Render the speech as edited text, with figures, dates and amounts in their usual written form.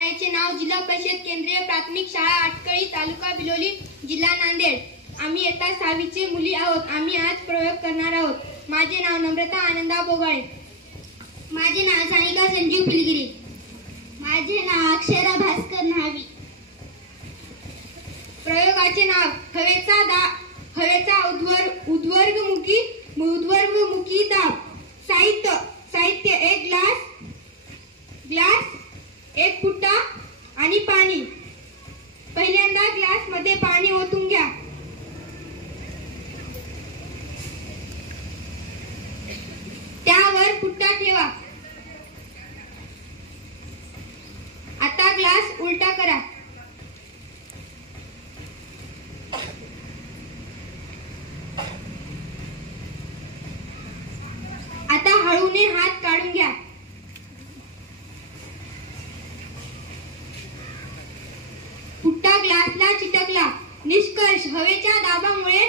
शाळेचे नाव जिल्हा परिषद केंद्रीय प्राथमिक शाळा आटकळी तालुका बिलोली जिल्हा नांदेड। आम्ही इयत्ता 6वी चे मुली आहोत। आम्ही आज प्रयोग करणार आहोत। माझे नाव नम्रता आनंदा बोगाळे। माझे नाव सानिका संजीव पिलगिरी। माझे नाव अक्षरा भास्कर न्हावी। प्रयोगाचे नाव हवेचा उध्वर्गमुखी दाब। साहित्य एक ग्लास एक फुट्टा आणि पाणी। पहिल्यांदा ग्लास मध्ये पाणी ओतून घ्या। त्यावर फुट्टा ठेवा। आता ग्लास उलटा करा। आता हळूने हात काढून घ्या। फुट्टा ग्लासला चिटकला। निष्कर्ष हवेच्या दाबामुळे